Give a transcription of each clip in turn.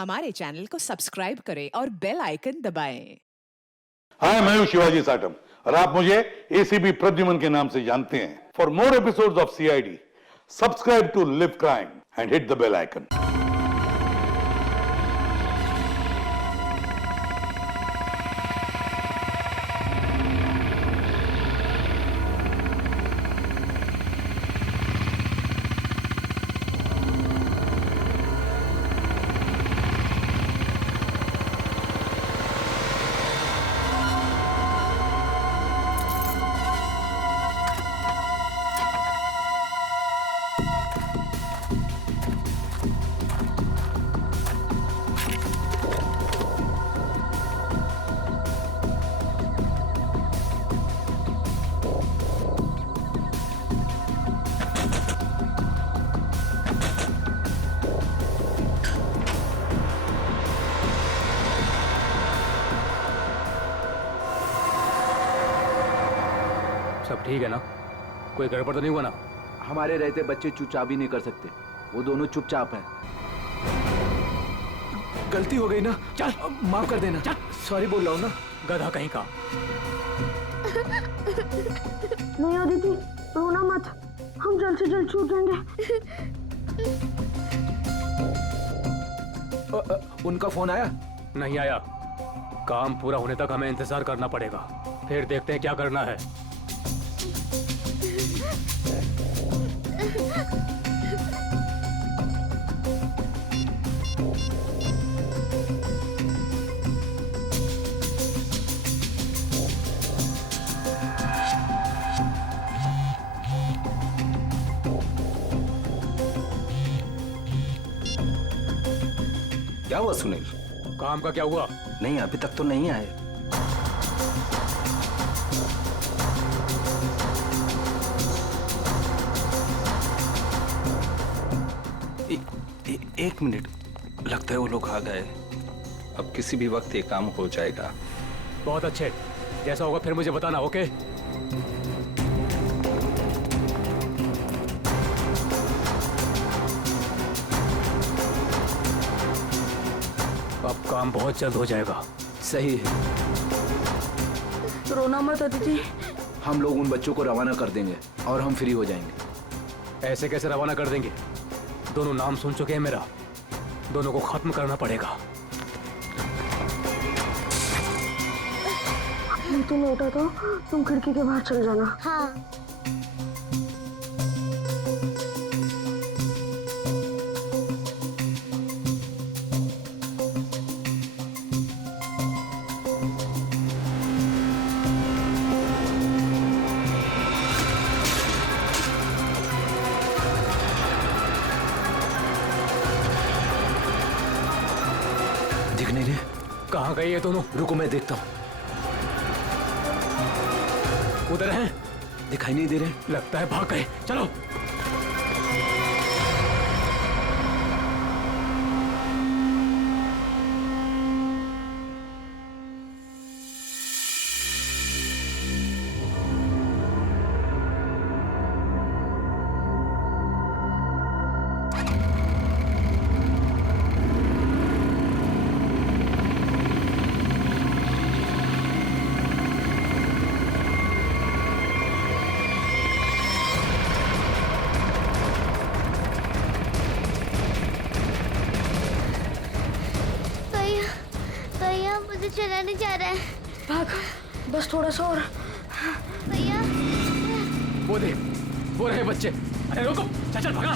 हमारे चैनल को सब्सक्राइब करें और बेल आइकन दबाएं। हाय, मैं हूं शिवाजी साटम और आप मुझे एसीपी प्रद्युमन के नाम से जानते हैं। For more episodes of CID, subscribe to Liv Crime and hit the bell icon. सब ठीक है ना? कोई गड़बड़ तो नहीं हुआ ना? हमारे रहते बच्चे चुपचाप भी नहीं कर सकते। वो दोनों चुपचाप हैं। गलती हो गई ना, चल माफ कर देना। चल। सॉरी बोल रहा हूँ ना। गधा कहीं का। नहीं अदिति, रोना मत, हम जल्द से जल्द छूट जाएंगे। उनका फोन आया? नहीं आया। काम पूरा होने तक हमें इंतजार करना पड़ेगा, फिर देखते हैं क्या करना है। क्या हुआ सुनील? काम का क्या हुआ? नहीं, अभी तक तो नहीं आए। एक मिनट, लगता है वो लोग आ गए। अब किसी भी वक्त ये काम हो जाएगा। बहुत अच्छे, जैसा होगा फिर मुझे बताना। ओके? अब काम बहुत जल्द हो जाएगा। सही है। रोना मत अदिति। हम लोग उन बच्चों को रवाना कर देंगे और हम फ्री हो जाएंगे। ऐसे कैसे रवाना कर देंगे? दोनों नाम सुन चुके हैं मेरा, दोनों को खत्म करना पड़ेगा। नहीं तुम लौटा तो तुम खिड़की के बाहर चल जाना। हाँ। दिख नहीं रहे? कहाँ गए ये दोनों? रुको मैं देखता हूँ। उधर हैं? दिखाई नहीं दे रहे? लगता है भाग गए। चलो। मुझे चलाने जा रहा है। भाग, बस थोड़ा सा और। भैया वो देख, वो रहे बच्चे। अरे रुको, चल चल भागा।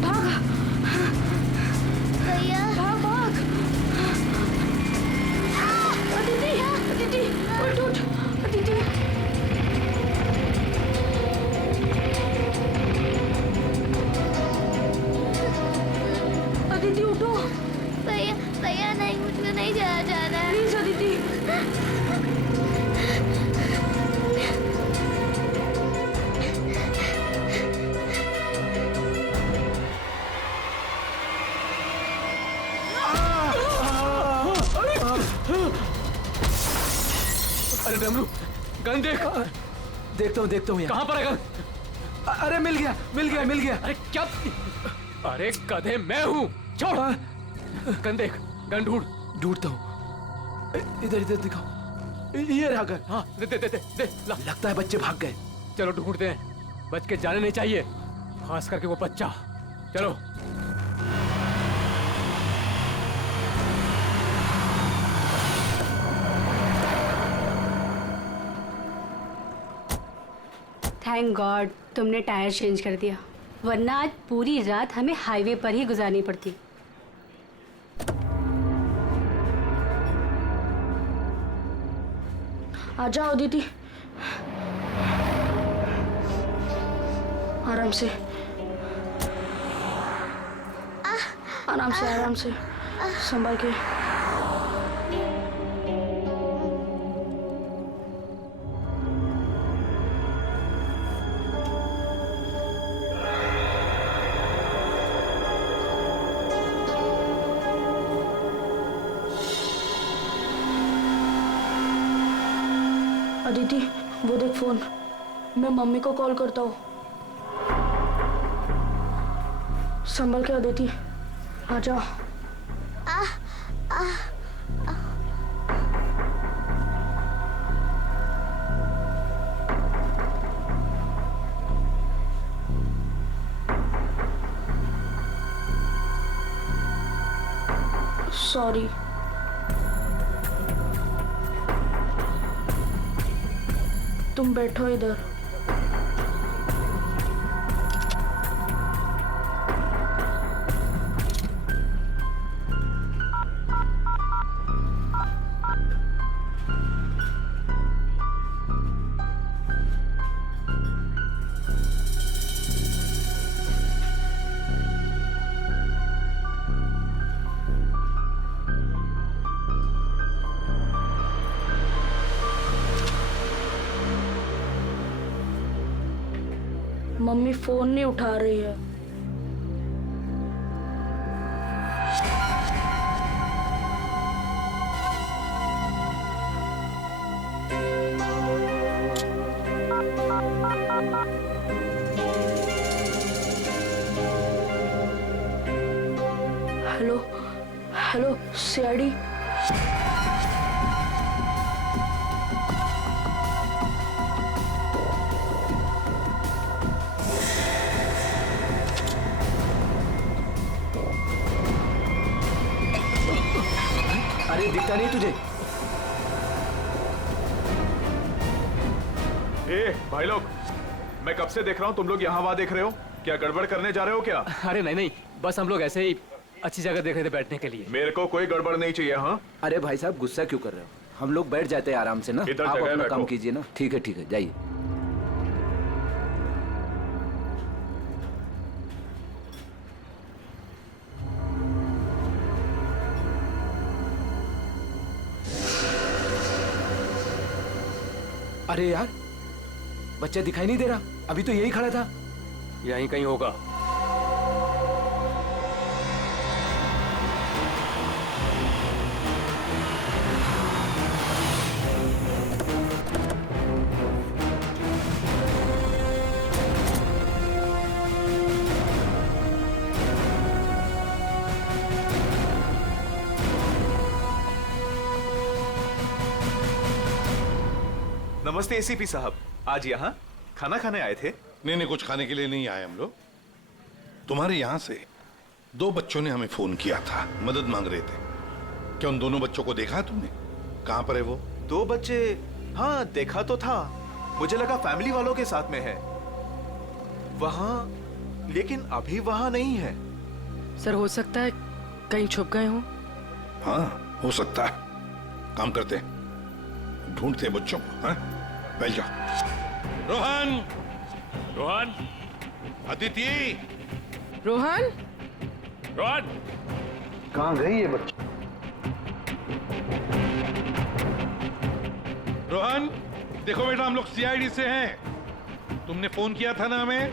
भाग भैया भाग भाग। अदिति अदिति उठ उठ। अदिति अदिति उठो। भैया भैया नहीं, मुझको नहीं जाया जा रहा है। प्लीज अदिति। अरे डमरू, गन देख। देखता हूँ कहाँ पर है गन? अरे मिल गया। अरे क्या? अरे गधे मैं हूँ, छोड़। गन देख, गन ढूंढता हूँ। इधर दिखाओ। ये रहा गन। हाँ दे ला। लगता है बच्चे भाग गए। चलो ढूंढते हैं, बच के जाने नहीं चाहिए, खास करके वो बच्चा। चलो। थैंक गॉड तुमने टायर चेंज कर दिया, वरना आज पूरी रात हमें हाईवे पर ही गुजारनी पड़ती। आ जाओ दीदी, आराम से आराम से संभाल के। अदिति वो देख फोन, मैं मम्मी को कॉल करता हूँ। संभल के अदिति, आ जाओ। सॉरी। तुम बैठो इधर। मम्मी फोन नहीं उठा रही है। Hello CID. अरे दिखता नहीं तुझे? भाई लोग, मैं कब से देख रहा हूँ तुम लोग यहाँ वहाँ देख रहे हो। क्या गड़बड़ करने जा रहे हो क्या? अरे नहीं, बस हम लोग ऐसे ही अच्छी जगह देख रहे थे बैठने के लिए। मेरे को कोई गड़बड़ नहीं चाहिए। हाँ अरे भाई साहब गुस्सा क्यों कर रहे हो? हम लोग बैठ जाते हैं आराम से ना। इधर आप जगह अपना बैठो। काम कीजिए ना। ठीक है जाइए। अरे यार बच्चा दिखाई नहीं दे रहा, अभी तो यही खड़ा था। यहीं कहीं होगा। नमस्ते एसीपी साहब, आज यहाँ खाना खाने आए थे? नहीं, कुछ खाने के लिए नहीं आए हम लोग। तुम्हारे यहाँ से 2 बच्चों ने हमें फोन किया था, मदद मांग रहे थे। क्या उन दोनों बच्चों को देखा तुमने? कहाँ पर है वो? 2 बच्चे? हाँ देखा तो था, मुझे लगा फैमिली वालों के साथ में है वहाँ, लेकिन अभी वहाँ नहीं है। सर हो सकता है कहीं छुप गए हों। हाँ हो सकता है। काम करते हैं, ढूंढते हैं बच्चों को। हाँ बैठ जाओ। रोहन, अदिति, रोहन, कहाँ गई ये बच्ची? रोहन देखो बेटा, हम लोग सीआईडी से हैं। तुमने फोन किया था ना हमें?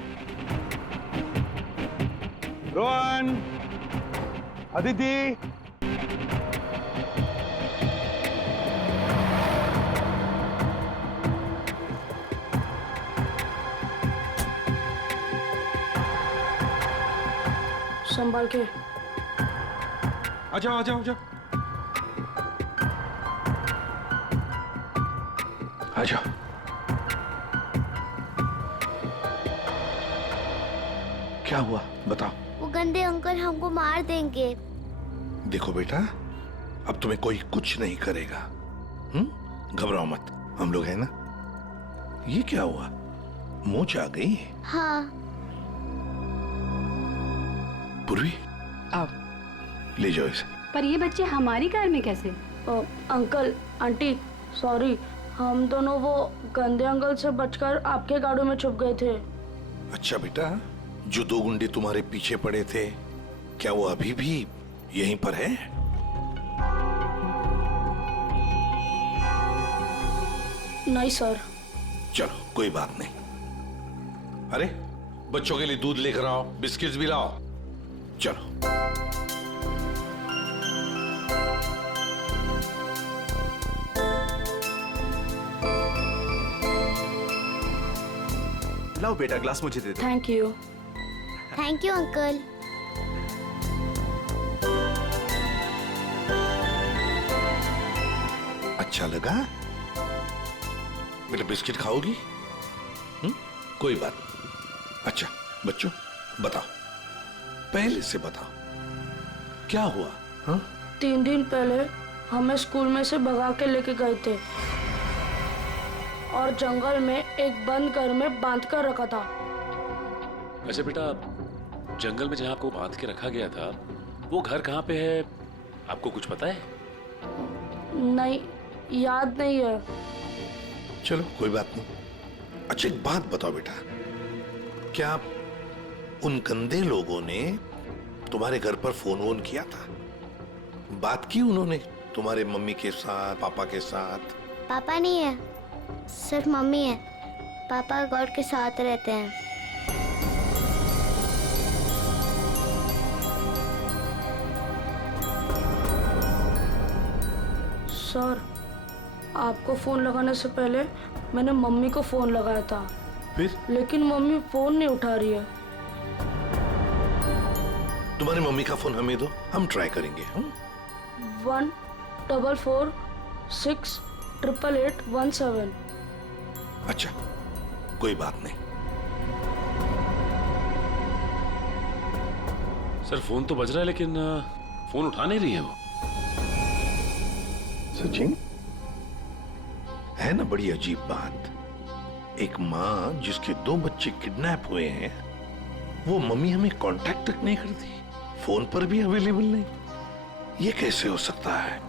रोहन, अदिति, संभाल के। आ जाओ आ जाओ आ जाओ आ जाओ। क्या हुआ बताओ। वो गंदे अंकल हमको मार देंगे। देखो बेटा, अब तुम्हें कोई कुछ नहीं करेगा। घबराओ मत, हम लोग हैं ना। ये क्या हुआ, मोच आ गई? हाँ। पूर्वी आओ। ले जाओ इसे। पर ये बच्चे हमारी कार में कैसे? अंकल आंटी सॉरी, हम दोनों वो गंदे अंकल से बचकर आपके गाड़ियों में छुप गए थे। अच्छा बेटा, जो 2 गुंडे तुम्हारे पीछे पड़े थे, क्या वो अभी भी यहीं पर है? नहीं सर। चलो कोई बात नहीं। अरे बच्चों के लिए दूध लेकर आओ, बिस्किट्स भी लाओ। चलो। लाओ बेटा, ग्लास मुझे दे दो। Thank you. Thank you uncle. अच्छा लगा बेटा? बिस्किट खाओगी? कोई बात नहीं। अच्छा बच्चों बताओ, पहले से बताओ क्या हुआ? 3 दिन पहले हमें स्कूल में से भगा के लेके गए थे और जंगल में एक बंद घर में बांध कर रखा था। अच्छा बेटा, जंगल में जहाँ आपको बांध के रखा गया था, वो घर कहाँ पे है, आपको कुछ पता है? नहीं, याद नहीं है। चलो कोई बात नहीं। अच्छा एक बात बताओ बेटा, क्या उन गंदे लोगों ने तुम्हारे घर पर फोन वोन किया था? बात की उन्होंने तुम्हारे मम्मी के साथ, पापा के साथ? पापा नहीं है, सिर्फ मम्मी है। पापा गॉड के साथ रहते हैं। सर, आपको फोन लगाने से पहले मैंने मम्मी को फोन लगाया था, फिर? लेकिन मम्मी फोन नहीं उठा रही है। तुम्हारी मम्मी का फोन हमें दो, हम ट्राई करेंगे। 144688817। अच्छा कोई बात नहीं। सर फोन तो बज रहा है लेकिन फोन उठा नहीं रही है वो। सचिन, है ना बड़ी अजीब बात। एक माँ जिसके 2 बच्चे किडनैप हुए हैं, वो मम्मी हमें कांटेक्ट तक नहीं करती, फोन पर भी अवेलेबल नहीं। ये कैसे हो सकता है?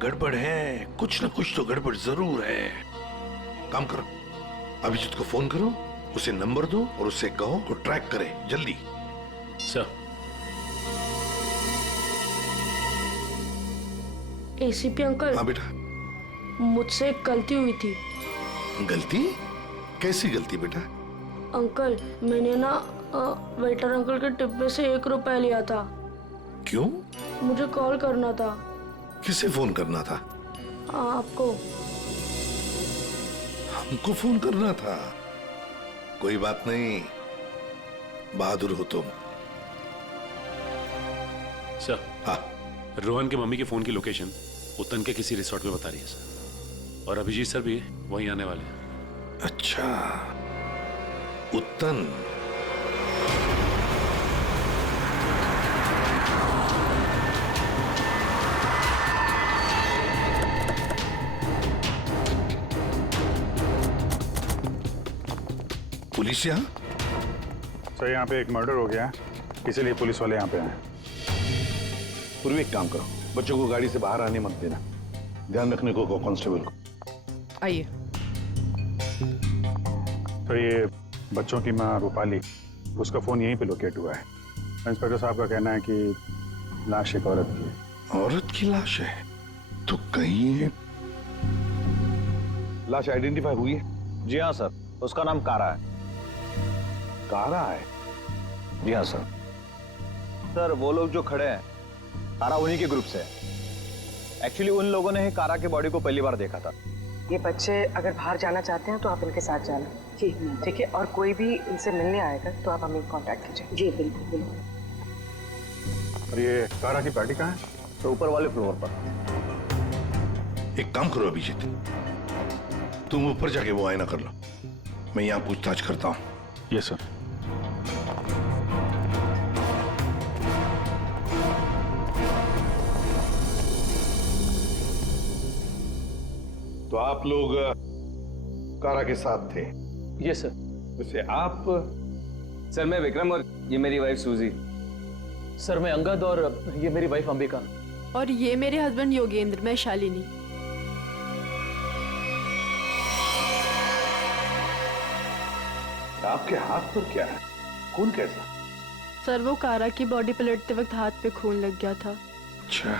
गड़बड़ है, कुछ ना कुछ तो गड़बड़ जरूर है। काम करो, अभिजीत को फोन करो, उसे नंबर दो और उससे कहो तो ट्रैक करे जल्दी। सर। ACP uncle. हाँ बेटा। मुझसे एक गलती हुई थी। गलती? कैसी गलती बेटा? अंकल, मैंने ना वेटर अंकल के डिब्बे से 1 रुपया लिया था। क्यों? मुझे कॉल करना था। किसे फोन करना था? आपको। हमको फोन करना था? कोई बात नहीं, बहादुर हो तुम। सर। हाँ। रोहन के मम्मी के फोन की लोकेशन उत्तन के किसी रिसोर्ट में बता रही है सर, और अभिजीत सर भी वहीं आने वाले हैं। अच्छा, उत्तन। पुलिस यहाँ? सर यहाँ पे एक मर्डर हो गया है, इसीलिए पुलिस वाले यहाँ पे आए। पूर्वी एक काम करो, बच्चों को गाड़ी से बाहर आने मत देना, ध्यान रखने को कांस्टेबल को। आइए। तो ये बच्चों की माँ रूपाली, उसका फोन यहीं पे लोकेट हुआ है। इंस्पेक्टर साहब का कहना है कि लाश एक औरत की है। औरत की लाश है? तो कहीं लाश आइडेंटिफाई हुई है? जी हाँ सर, उसका नाम कारा है। कारा है? जी हाँ सर। सर वो लोग जो खड़े हैं, कारा उन्हीं के ग्रुप से है। एक्चुअली उन लोगों ने ही कारा के बॉडी को पहली बार देखा था। ये बच्चे अगर बाहर जाना चाहते हैं तो आप इनके साथ जाना। जी ठीक है, और कोई भी इनसे मिलने आएगा तो आप हमें कांटेक्ट कीजिए। जी बिल्कुल बिल्कुल। और ये कारा की पार्टी कहाँ है? तो ऊपर वाले फ्लोर पर। एक काम करो अभिजीत, तुम ऊपर जाके वो आईना कर लो, मैं यहाँ पूछताछ करता हूँ। Yes sir. तो आप लोग कारा के साथ थे? Yes sir. वैसे आप? सर मैं विक्रम और ये मेरी वाइफ सूजी। सर मैं अंगद और ये मेरी वाइफ अंबिका। और ये मेरे हस्बैंड योगेंद्र, मैं शालिनी। आपके हाथ पर क्या है? खून कैसा? सर वो कारा की बॉडी पलटते वक्त हाथ पे खून लग गया था। अच्छा।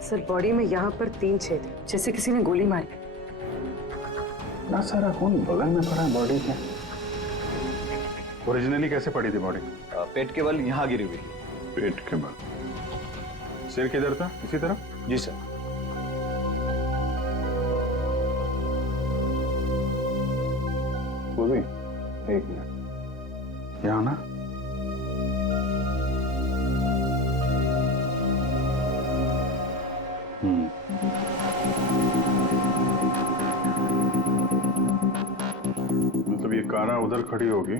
सर बॉडी में यहाँ पर 3 छेद, जैसे किसी ने गोली मारी। ना सारा खून बगल में पड़ा बॉडी के। ओरिजिनली कैसे पड़ी थी बॉडी? पेट के बल यहाँ गिरी हुई। पेट के बल। सिर किधर था? इसी तरफ? जी सर। वो भी 1 मिनट यहाँ ना। मतलब ये कारा उधर खड़ी होगी,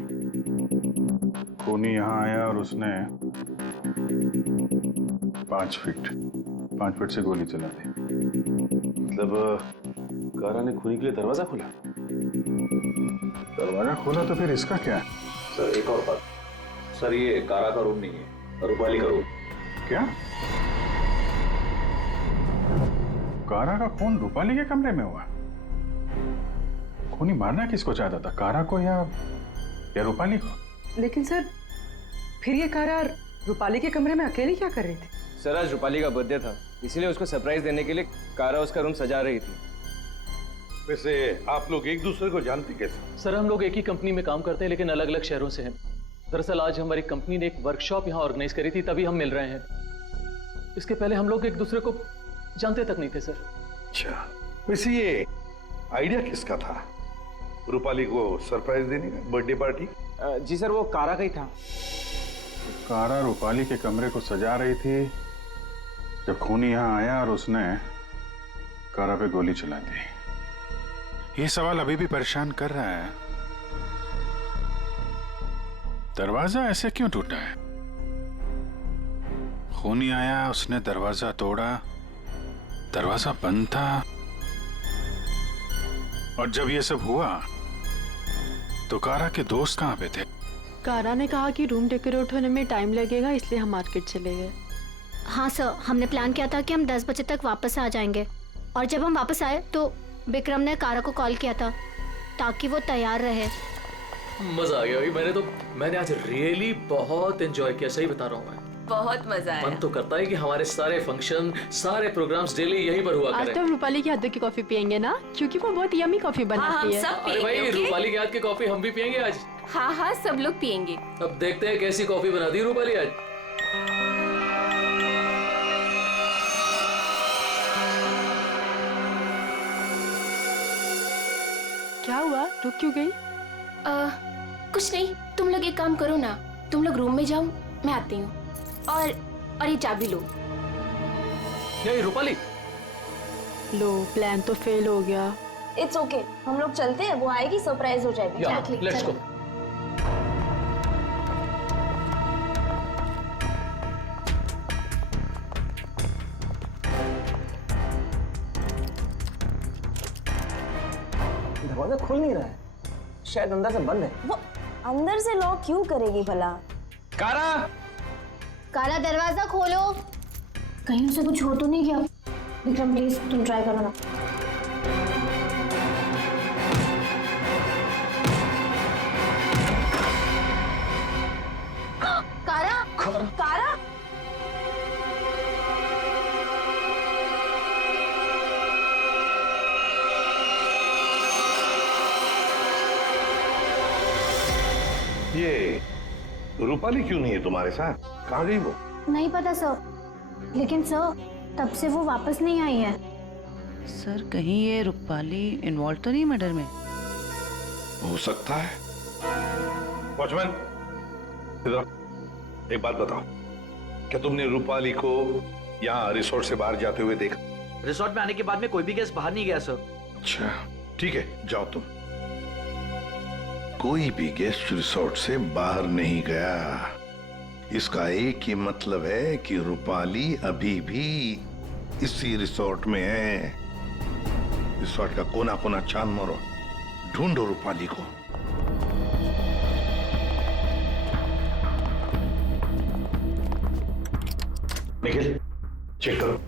खूनी यहाँ आया और उसने 5 फीट से गोली चला दी। मतलब कारा ने खूनी के लिए दरवाजा खोला? दरवाजा खोला तो फिर इसका क्या है? सर एक और बात, सर ये कारा का रूम नहीं है, रूपाली का रूम। क्या? कारा का खून रूपाली के कमरे में हुआ? खूनी मारना किसको चाहता था, कारा को या रूपाली को? लेकिन सर फिर ये कारा रूपाली के कमरे में अकेली क्या कर रही थी? सर आज रूपाली का बर्थडे था, इसीलिए उसको सरप्राइज देने के लिए कारा उसका रूम सजा रही थी। वैसे आप लोग एक दूसरे को जानते कैसे? सर हम लोग एक ही कंपनी में काम करते हैं लेकिन अलग अलग शहरों से हैं। दरअसल आज हमारी कंपनी ने एक वर्कशॉप यहाँ ऑर्गेनाइज करी थी, तभी हम मिल रहे हैं। इसके पहले हम लोग एक दूसरे को जानते तक नहीं थे सर। अच्छा, वैसे ये आइडिया किसका था, रूपाली को सरप्राइज देने का, बर्थडे पार्टी? जी सर वो कारा का ही था। कारा रूपाली के कमरे को सजा रही थी जब खूनी यहाँ आया और उसने कारा पे गोली चला दी। ये सवाल अभी भी परेशान कर रहा है, दरवाजा ऐसे क्यों टूटा है? खूनी आया, उसने दरवाजा तोड़ा, दरवाजा बंद था, और जब ये सब हुआ तो कारा के दोस्त कहाँ पे थे? कारा ने कहा कि रूम डेकोरेट होने में टाइम लगेगा, इसलिए हम मार्केट चले गए। हाँ सर, हमने प्लान किया था कि हम 10 बजे तक वापस आ जाएंगे, और जब हम वापस आए तो विक्रम ने कारा को कॉल किया था ताकि वो तैयार रहे। मजा आ गया भाई, मैंने आज रियली बहुत एंजॉय किया, सही बता रहा हूँ मैं। बहुत मजा आया। मन तो करता है कि हमारे सारे फंक्शन, सारे प्रोग्राम्स डेली यहीं पर हुआ आज करें। तो हम रूपाली के हाथों की कॉफी पियेंगे ना, क्योंकि वो बहुत यमी कॉफी बनाती है। अरे भाई रूपाली के हाथ की कॉफी हम भी पियेंगे आज। हाँ हाँ सब लोग पियेंगे। अब देखते हैं कैसी कॉफी बनाती है रूपाली आज। क्या हुआ, रुक क्यों गई? कुछ नहीं, तुम लोग एक काम करो ना, तुम लोग रूम में जाओ, मैं आती हूँ। और ये चाबी लो। नहीं रूपाली, लो प्लान तो फेल हो गया। इट्स ओके, हम लोग चलते हैं, वो आएगी सरप्राइज हो जाएगी। Let's go. दरवाजा खुल नहीं रहा है, शायद अंदर से बंद है। वो अंदर से लॉक क्यों करेगी भला? कारा दरवाजा खोलो। कहीं उसे कुछ हो तो नहीं गया? विक्रम प्लीज तुम ट्राई करो ना। कारा ये रूपाली क्यों नहीं है तुम्हारे साथ? कहाँ गई वो? नहीं पता सर, लेकिन सर तब से वो वापस नहीं आई है। सर कहीं ये रूपाली इन्वॉल्व तो नहीं मर्डर में? हो सकता है, वॉचमैन, इधर एक बात बताओ, क्या तुमने रूपाली को यहाँ रिसोर्ट से बाहर जाते हुए देखा? रिसोर्ट में आने के बाद में कोई भी गेस्ट बाहर नहीं गया सर। अच्छा ठीक है, जाओ तुम। कोई भी गेस्ट रिसोर्ट से बाहर नहीं गया, इसका एक ही मतलब है कि रूपाली अभी भी इसी रिसोर्ट में है। रिसोर्ट का कोना कोना छान मारो, ढूंढो रूपाली को। निखिल, चेक करो।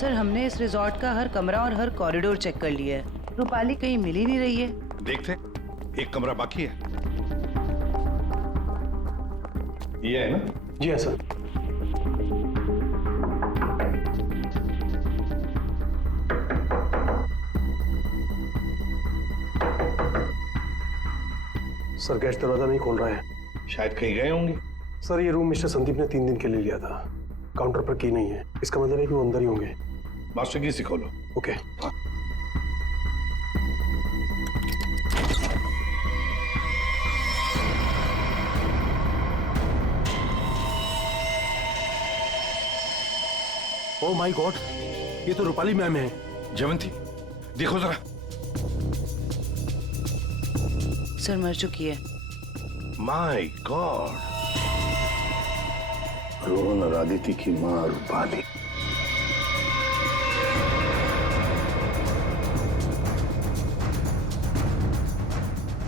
सर, हमने इस रिजॉर्ट का हर कमरा और हर कॉरिडोर चेक कर लिया है। रूपाली कहीं मिल ही नहीं रही है। देखते, एक कमरा बाकी है। ये है ना? जी हाँ सर। सर, गेस्ट दरवाजा नहीं खोल रहा है। शायद कहीं गए होंगे। सर, ये रूम मिस्टर संदीप ने 3 दिन के लिए लिया था। काउंटर पर की नहीं है, इसका मतलब है कि वो अंदर ही होंगे। मास्टर की से खोलो। ओके। ओह माय गॉड, ये तो रूपाली मैम है। जयवंती, देखो जरा। सर, मर चुकी है। माय गॉड, रोहन और आदित्य की मां रूपाली।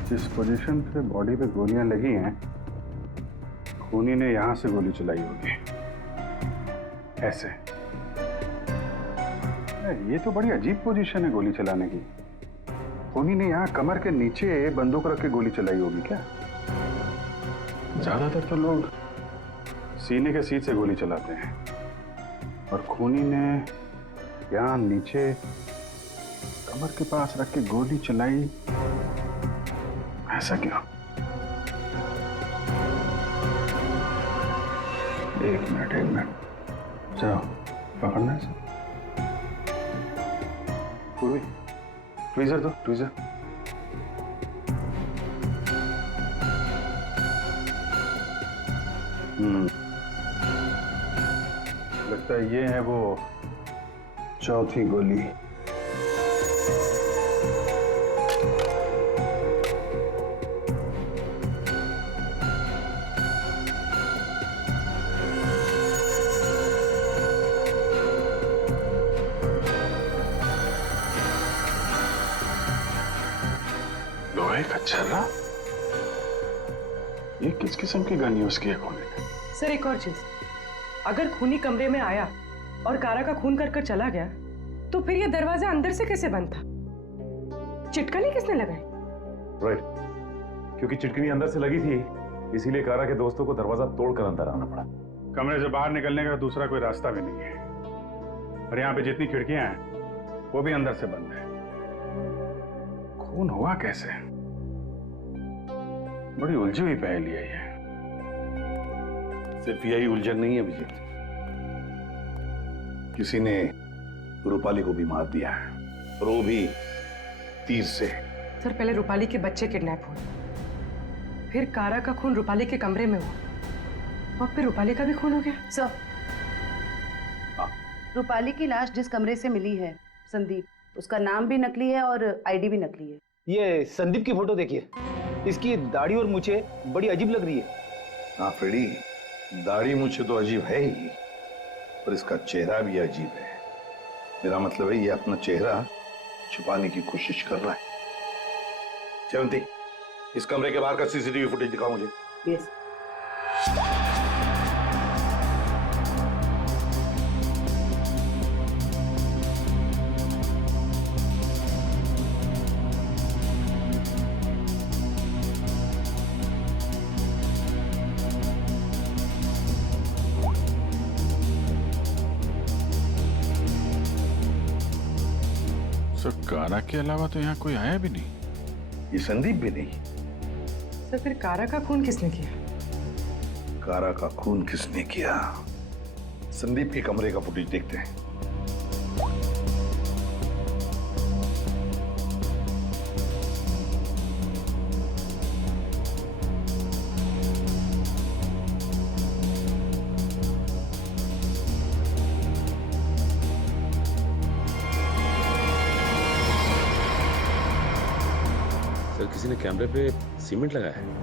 जिस पोजीशन पे बॉडी पे गोलियां लगी हैं, खूनी ने यहां से गोली चलाई होगी। ऐसे। ये तो बड़ी अजीब पोजीशन है गोली चलाने की। खूनी ने यहां कमर के नीचे बंदूक रख के गोली चलाई होगी क्या? ज्यादातर तो लोग सीने के सीट से गोली चलाते हैं, और खूनी ने यहां नीचे कमर के पास रख के गोली चलाई। ऐसा क्यों? एक मिनट, चलो पकड़ना है। पूर्वी, ट्वीजर दो, ट्वीजर। लगता है ये है वो चौथी गोली। लोहे का छर्रा? ये किस किस्म की गन यूज किया खूनी ने? सर, एक और चीज, अगर खूनी कमरे में आया और कारा का खून कर चला गया, तो फिर ये दरवाजा अंदर से कैसे बंद था? चिटकनी किसने लगाई? राइट, क्योंकि चिटकनी अंदर से लगी थी, इसीलिए कारा के दोस्तों को दरवाजा तोड़कर अंदर आना पड़ा। कमरे से बाहर निकलने का दूसरा कोई रास्ता भी नहीं है, और यहाँ पे जितनी खिड़कियां हैं वो भी अंदर से बंद है। खून हुआ कैसे? बड़ी उलझी हुई पहेली है ये। सिर्फ यही उलझन नहीं है विजय, किसी ने रूपाली को भी मार दिया है, और वो भी तीर से। सर, पहले रूपाली के बच्चे किडनैप हुए, फिर कारा का खून रूपाली के कमरे में हुआ, और फिर रूपाली का भी खून हो गया। सर, रूपाली की लाश जिस कमरे से मिली है, संदीप, उसका नाम भी नकली है और आईडी भी नकली है। ये संदीप की फोटो देखिए, इसकी दाढ़ी और मूछें बड़ी अजीब लग रही है। हाँ फ्रेडी, दाढ़ी मूछें तो अजीब है ही, पर इसका चेहरा भी अजीब है। मेरा मतलब है ये अपना चेहरा छुपाने की कोशिश कर रहा है। जयवंती, इस कमरे के बाहर का सीसीटीवी फुटेज दिखाओ मुझे। यस। कारा के अलावा तो यहाँ कोई आया भी नहीं। ये संदीप भी नहीं। सर, फिर कारा का खून किसने किया? कारा का खून किसने किया? संदीप के कमरे का फुटेज देखते हैं। सर किसी ने कैमरे पे सीमेंट लगाया है।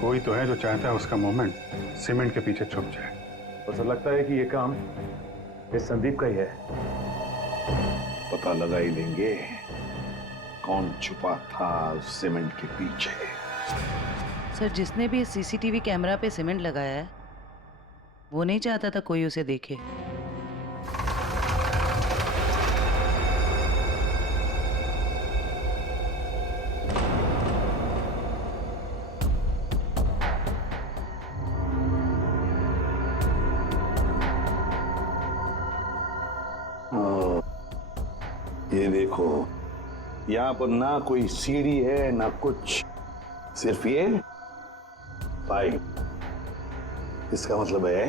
कोई तो है जो चाहता है उसका मूवमेंट सीमेंट के पीछे छुप जाए। तो सर लगता है कि ये काम इस संदीप का ही है। पता लगा ही लेंगे कौन छुपा था सीमेंट के पीछे। सर जिसने भी सीसीटीवी कैमरा पे सीमेंट लगाया है वो नहीं चाहता था कोई उसे देखे। ये देखो, यहाँ पर ना कोई सीढ़ी है ना कुछ, सिर्फ ये पाइप। इसका मतलब है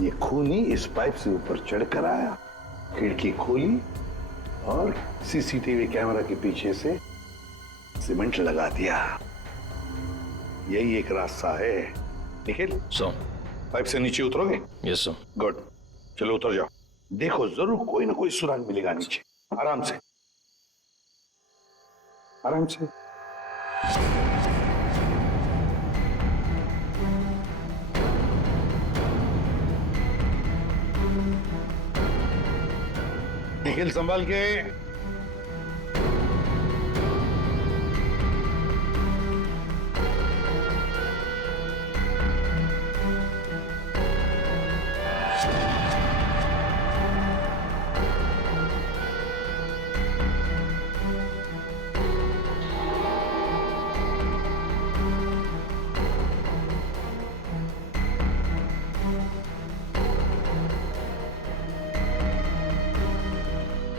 ये खूनी इस पाइप से ऊपर चढ़कर आया, खिड़की खोली और सीसीटीवी कैमरा के पीछे से सीमेंट लगा दिया। यही एक रास्ता है। निखिल, पाइप से नीचे उतरोगे? Yes sir. गुड, चलो उतर जाओ। देखो जरूर कोई ना कोई सुराग मिलेगा नीचे। आराम से, आराम से। निखिल संभाल के।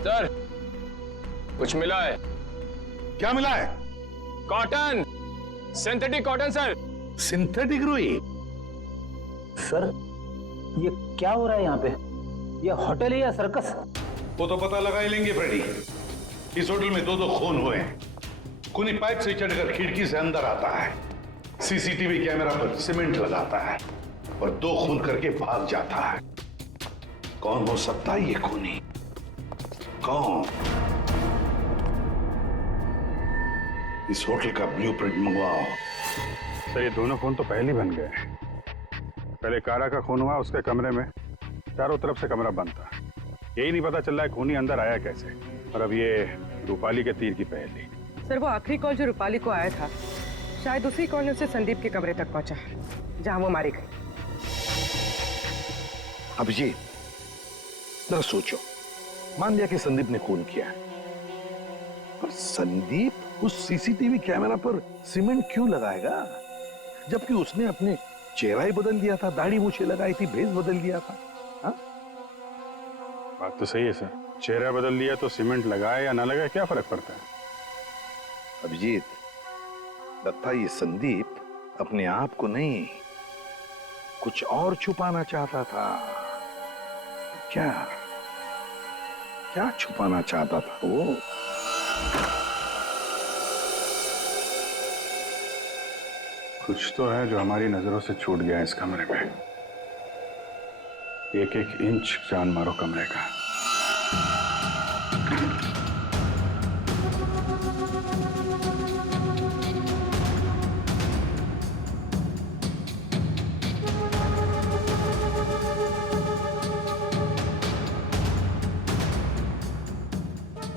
सर कुछ मिला है। क्या मिला है? Cotton, synthetic cotton sir. Synthetic रुई? सर ये क्या हो रहा है यहाँ पे? ये होटल है या सर्कस? वो तो पता लगा ही लेंगे फ्रेडी। इस होटल में दो खून हुए हैं। खूनी पाइप से चढ़कर खिड़की से अंदर आता है, सीसीटीवी कैमरा पर सीमेंट लगाता है और दो खून करके भाग जाता है। कौन हो सकता है ये खूनी? कौन? इस होटल का ब्लूप्रिंट मंगवाओ। सर ये दोनों खून तो पहले ही बन गए। पहले कारा का खून हुआ, उसके कमरे में चारों तरफ से कमरा बंद था। यही नहीं पता चल रहा है खूनी अंदर आया कैसे। और अब ये रूपाली के तीर की पहेली। सर वो आखिरी कॉल जो रूपाली को आया था शायद उसी कॉल ने उसे संदीप के कमरे तक पहुंचा जहां वो मारी गई। अभिजीत जरा सोचो, मान लिया कि संदीप ने खून किया, पर संदीप उस सीसीटीवी कैमरा पर सीमेंट क्यों लगाएगा जबकि उसने अपने चेहरा ही बदल दिया था, दाढ़ी मूछें लगाई थी, भेस बदल दिया था। हा? बात तो सही है सर, चेहरा बदल दिया तो सीमेंट लगाए या ना लगाए क्या फर्क पड़ता है? अभिजीत, लगता है ये संदीप अपने आप को नहीं कुछ और छुपाना चाहता था। क्या क्या छुपाना चाहता था वो? कुछ तो है जो हमारी नजरों से छूट गया इस कमरे में। एक एक इंच जान मारो कमरे का।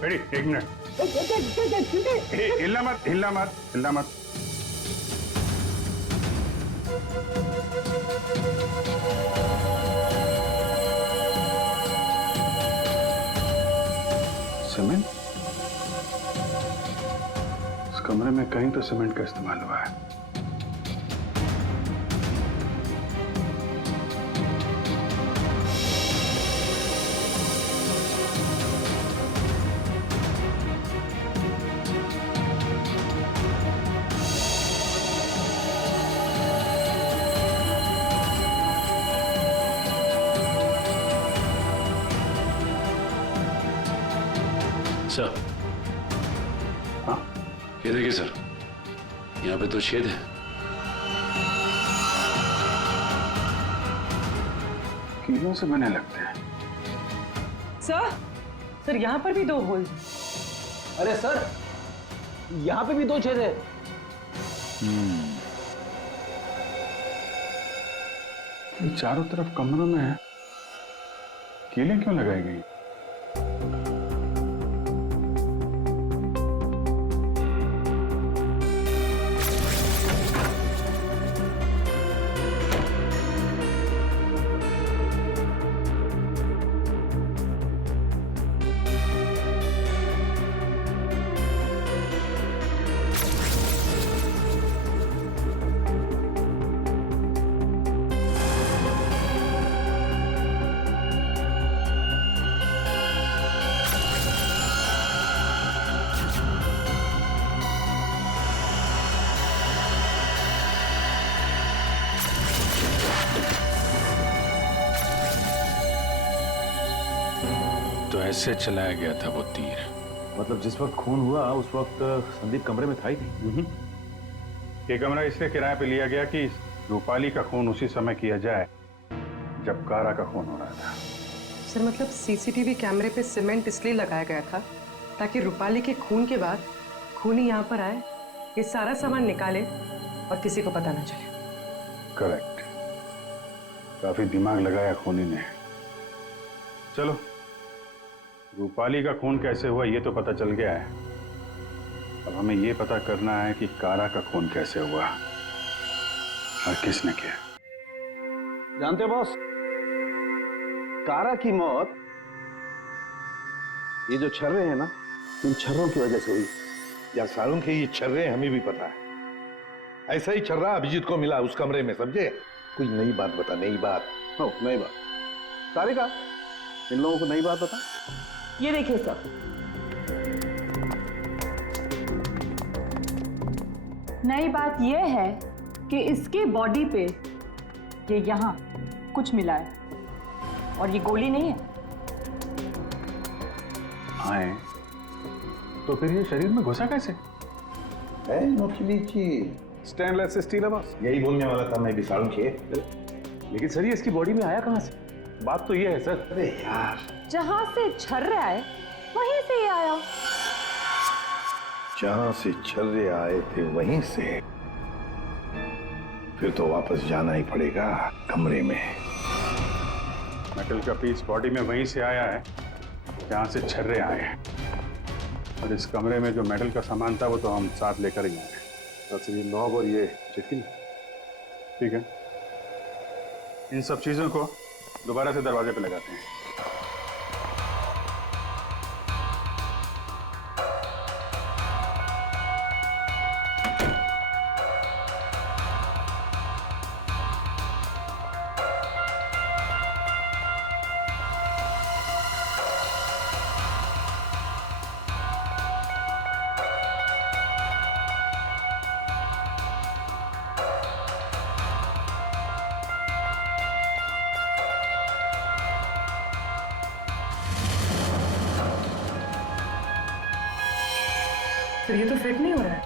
रेडी, एक मिनट। हिलना मत, हिलना मत, हिलना मत। सीमेंट? इस कमरे में कहीं तो सीमेंट का इस्तेमाल हुआ है। सर। हाँ, ये देखिए सर, यहाँ पे 2 छेद हैं। कीलों से बने लगते हैं। सर यहाँ पर भी 2 होल। अरे सर, यहाँ पे भी 2 छेद है। ये चारों तरफ कमरों में कीलें क्यों लगाई गई? तो ऐसे चलाया गया था वो तीर। मतलब जिस वक्त खून हुआ उस वक्त संदीप कमरे में था ही नहीं। ये कमरा इसलिए किराए पे लिया गया कि रूपाली का खून उसी समय किया जाए जब कारा का खून हो रहा था। सर मतलब सीसीटीवी कैमरे पे सीमेंट इसलिए लगाया गया था ताकि रूपाली के खून के बाद खूनी यहाँ पर आए, ये सारा सामान निकाले और किसी को पता ना चले। करेक्ट। काफी दिमाग लगाया खूनी ने। चलो, रूपाली का खून कैसे हुआ ये तो पता चल गया है। अब हमें ये पता करना है कि कारा का खून कैसे हुआ और किसने किया। जानते हो बॉस, कारा की मौत ये जो छर्रे हैं ना, इन छर्रों की वजह से हुई। यार सारुण के ये छर्रे हमें भी पता है। ऐसा ही छर्रा अभिजीत को मिला उस कमरे में, समझे? कोई नई बात बता, नई बात। हो, नई बात। तारिका, इन लोगों को नई बात बता। ये देखिए सर, नई बात यह है कि इसके बॉडी पे ये यहाँ कुछ मिला है और ये गोली नहीं है। आए तो फिर ये शरीर में घुसा कैसे? है नोचली स्टेनलेस स्टील है बॉस। यही बोलने वाला था मैं भी सारुण के। लेकिन सर ये इसकी बॉडी में आया कहाँ से? बात तो ये है सर। अरे यार, जहां से छर्रे आए वहीं से ये आया। जहां से छर्रे आए थे वहीं से। फिर तो वापस जाना ही पड़ेगा कमरे में। मेटल का पीस बॉडी में वहीं से आया है जहां से छर्रे आए हैं। और इस कमरे में जो मेटल का सामान था वो तो हम साथ लेकर ही आए। अच्छा, ये नॉब और ये चिटकी। ठीक है, इन सब चीजों को दोबारा से दरवाजे पे लगाते हैं। सर ये तो फिट नहीं हो रहा है।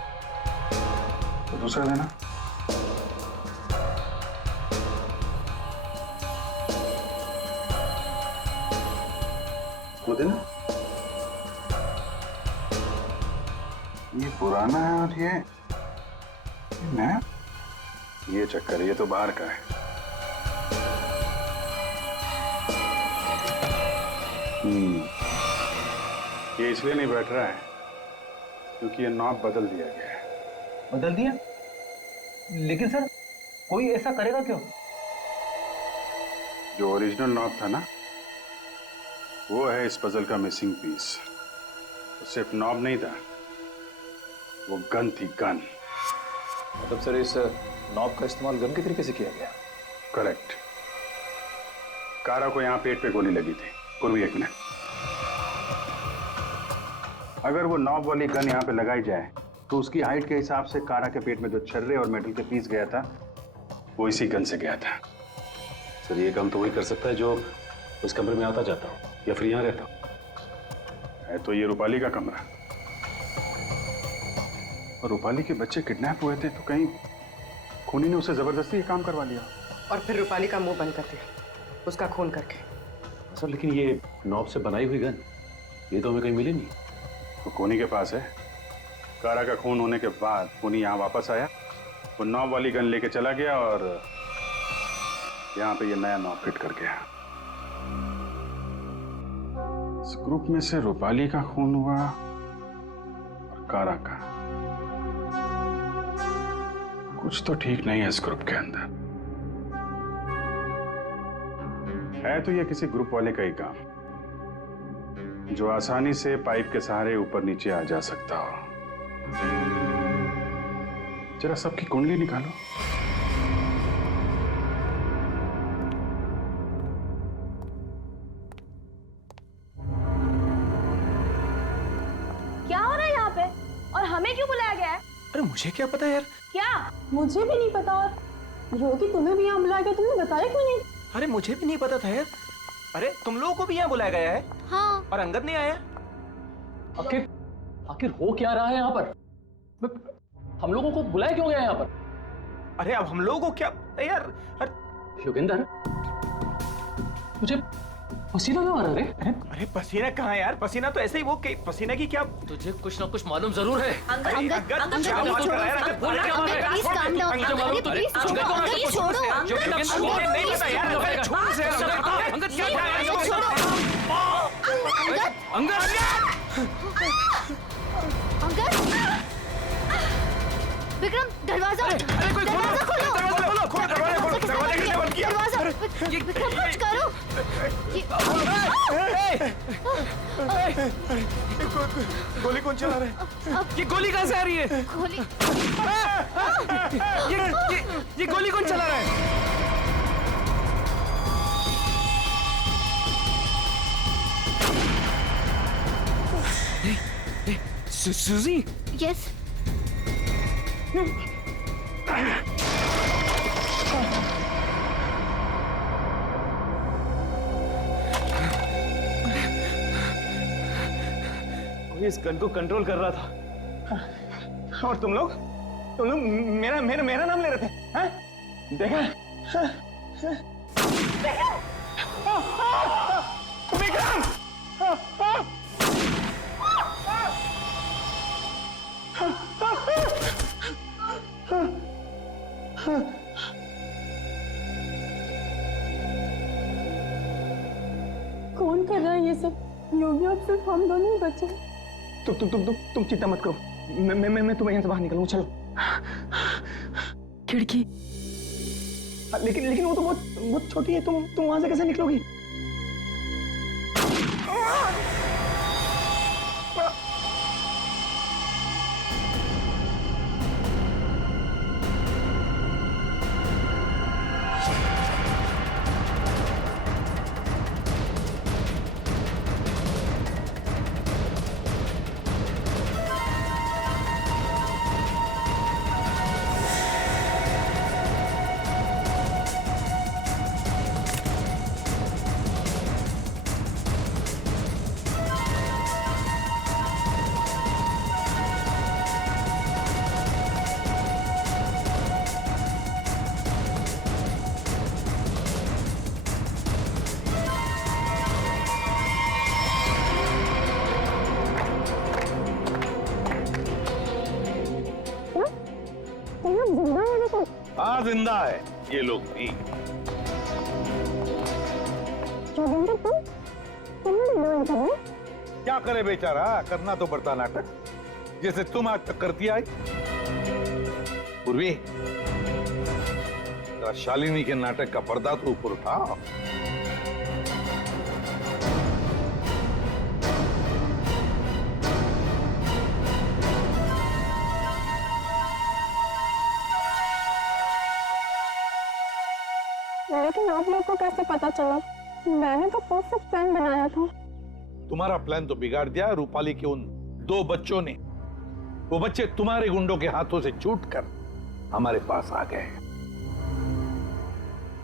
तो दूसरा देना। वो देना। ये पुराना है और ये नया। ये चक्कर, ये तो बाहर का है। ये इसलिए नहीं बैठ रहा है क्योंकि ये नॉब बदल दिया गया है। बदल दिया? लेकिन सर कोई ऐसा करेगा क्यों? जो ओरिजिनल नॉब था ना, वो है इस पजल का मिसिंग पीस। तो सिर्फ नॉब नहीं था, वो गन थी, गन। मतलब सर इस नॉब का इस्तेमाल गन के तरीके से किया गया? करेक्ट। कारा को यहाँ पेट पे गोली लगी थी। पूर्वी 1 मिनट। अगर वो नॉब वाली गन यहाँ पे लगाई जाए तो उसकी हाइट के हिसाब से कारा के पेट में जो छर्रे और मेटल के पीस गया था वो इसी गन से गया था। सर ये काम तो वही कर सकता है जो उस कमरे में आता जाता हो या फिर यहाँ रहता हो। है तो ये रूपाली का कमरा। और रूपाली के बच्चे किडनैप हुए थे तो कहीं खूनी ने उसे जबरदस्ती ये काम करवा लिया। और फिर रूपाली का मुंह बंद कर दिया, उसका खून करके। सर लेकिन ये नॉब से बनाई हुई गन, ये तो हमें कहीं मिली नहीं। तो खूनी के पास है। कारा का खून होने के बाद खूनी यहाँ वापस आया, वो नॉब वाली गन लेके चला गया और यहाँ पे ये नया नॉब फिट कर गया। इस ग्रुप में से रूपाली का खून हुआ और कारा का। कुछ तो ठीक नहीं है इस ग्रुप के अंदर। है तो ये किसी ग्रुप वाले का ही काम, जो आसानी से पाइप के सहारे ऊपर नीचे आ जा सकता हो। जरा सबकी कुंडली निकालो। क्या हो रहा है यहाँ पे और हमें क्यों बुलाया गया है? अरे मुझे क्या पता यार। क्या? मुझे भी नहीं पता। और रोकी तुम्हें भी यहाँ बुलाया गया, तुमने बताया क्यों नहीं? अरे मुझे भी नहीं पता था यार। अरे तुम लोगों को भी यहाँ बुलाया गया है? हाँ। और अंगद नहीं आया? आखिर हो क्या रहा है यहाँ पर? हम लोगों को बुलाया क्यों गया यहाँ पर? अरे अब हम लोगों को क्या यार? योगेंद्र, मुझे पसीना क्यों आ रहा है? अरे पसीना कहाँ यार? पसीना तो ऐसे ही वो पसीना की क्या? तुझे कुछ ना कुछ मालूम जरूर है। विक्रम, दरवाजा! अरे कोई दरवाजा खोलो! दरवाजा! विक्रम, कुछ करो! गोली कौन चला रहा है? ये गोली कहाँ से आ रही है? गोली! ये गोली कौन चला रहा है? सुजी? यस। इस गन को कंट्रोल कर रहा था और तुम लोग मेरा नाम ले रहे थे, हैं? देखा? विक्रम! कौन कर रहा है ये सब? योगी, अब सिर्फ हम दोनों ही बचे। तुम चिंता मत करो, मैं तुम्हें यहाँ से बाहर निकलूंगा। चलो। खिड़की। लेकिन वो तो बहुत छोटी है, तुम वहां से कैसे निकलोगी? हाँ जिंदा है ये लोग भी। क्या करे बेचारा, करना तो पड़ता नाटक, जैसे तुम आज तक करती आई। पूर्वी, शालिनी के नाटक का पर्दा तो ऊपर उठाओ। लेकिन आप लोग को कैसे पता चला? मैंने तो परफेक्ट प्लान बनाया था। तुम्हारा प्लान तो बिगाड़ दिया रूपाली के उन 2 बच्चों ने। वो बच्चे तुम्हारे गुंडों के हाथों से छूटकर हमारे पास आ गए।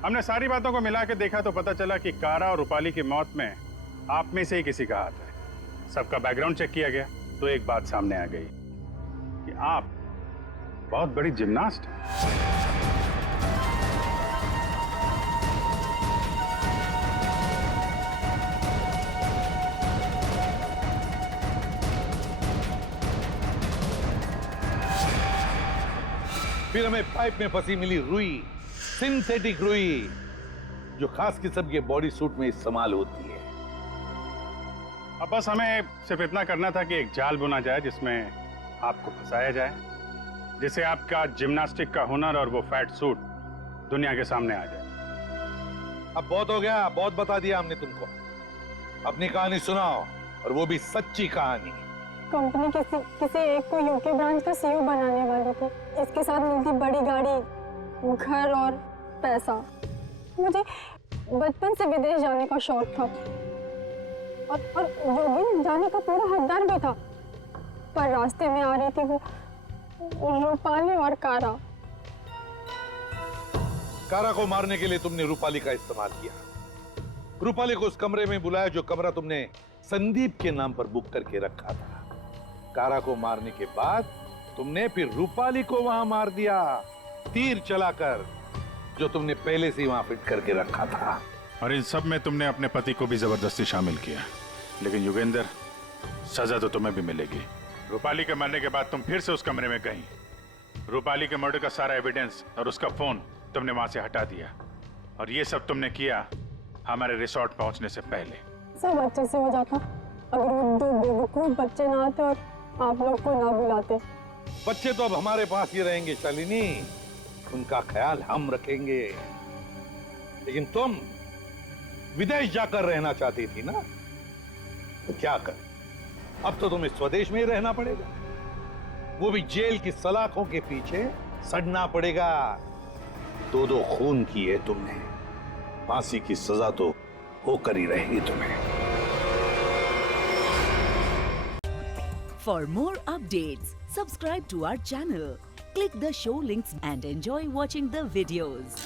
हमने सारी बातों को मिला के देखा तो पता चला कि कारा और रूपाली की मौत में आप में से ही किसी का हाथ है। सबका बैकग्राउंड चेक किया गया तो एक बात सामने आ गई कि आप बहुत बड़ी जिम्नास्ट हैं। फिर हमें पाइप में फंसी मिली रुई, सिंथेटिक रुई, जो खास किस्म के बॉडी सूट में इस्तेमाल होती है। अब बस हमें सिर्फ इतना करना था कि एक जाल बुना जाए जिसमें आपको फंसाया जाए, जिससे आपका जिम्नास्टिक का हुनर और वो फैट सूट दुनिया के सामने आ जाए। अब बहुत हो गया, बहुत बता दिया हमने तुमको। अपनी कहानी सुनाओ, और वो भी सच्ची कहानी। कंपनी किसी एक को यूके ब्रांच का सीईओ बनाने वाली थी। इसके साथ मिलती बड़ी गाड़ी, घर और पैसा। मुझे बचपन से विदेश जाने का शौक था और योगिन जाने का पूरा हकदार भी था, पर रास्ते में आ रही थी वो रूपाली और कारा। कारा को मारने के लिए तुमने रूपाली का इस्तेमाल किया। रूपाली को उस कमरे में बुलाया जो कमरा तुमने संदीप के नाम पर बुक करके रखा था। कारा को मारने के बाद तुमने फिर रूपाली को वहां मार दिया, तीर चलाकर, जो तुमने पहले से ही वहां फिट करके रखा था। और इन सब में तुमने अपने पति को भी जबरदस्ती शामिल किया। लेकिन योगेंद्र, सजा तो तुम्हें भी मिलेगी। रूपाली के मरने के बाद तुम फिर से उस कमरे में गई। रूपाली के मर्डर का सारा एविडेंस और उसका फोन तुमने वहां से हटा दिया, और ये सब तुमने किया हमारे रिसोर्ट पहुंचने से पहले। सब अच्छे से हो जाता अगर वो दो बेवकूफ बच्चे ना आते और आप लोग को ना बुलाते। बच्चे तो अब हमारे पास ही रहेंगे शालिनी, उनका ख्याल हम रखेंगे। लेकिन तुम विदेश जाकर रहना चाहती थी ना, तो क्या कर, अब तो तुम्हें स्वदेश में ही रहना पड़ेगा, वो भी जेल की सलाखों के पीछे सड़ना पड़ेगा। दो खून किए तुमने, फांसी की सजा तो होकर ही रहेगी तुम्हें। For more updates, subscribe to our channel, click the show links and enjoy watching the videos.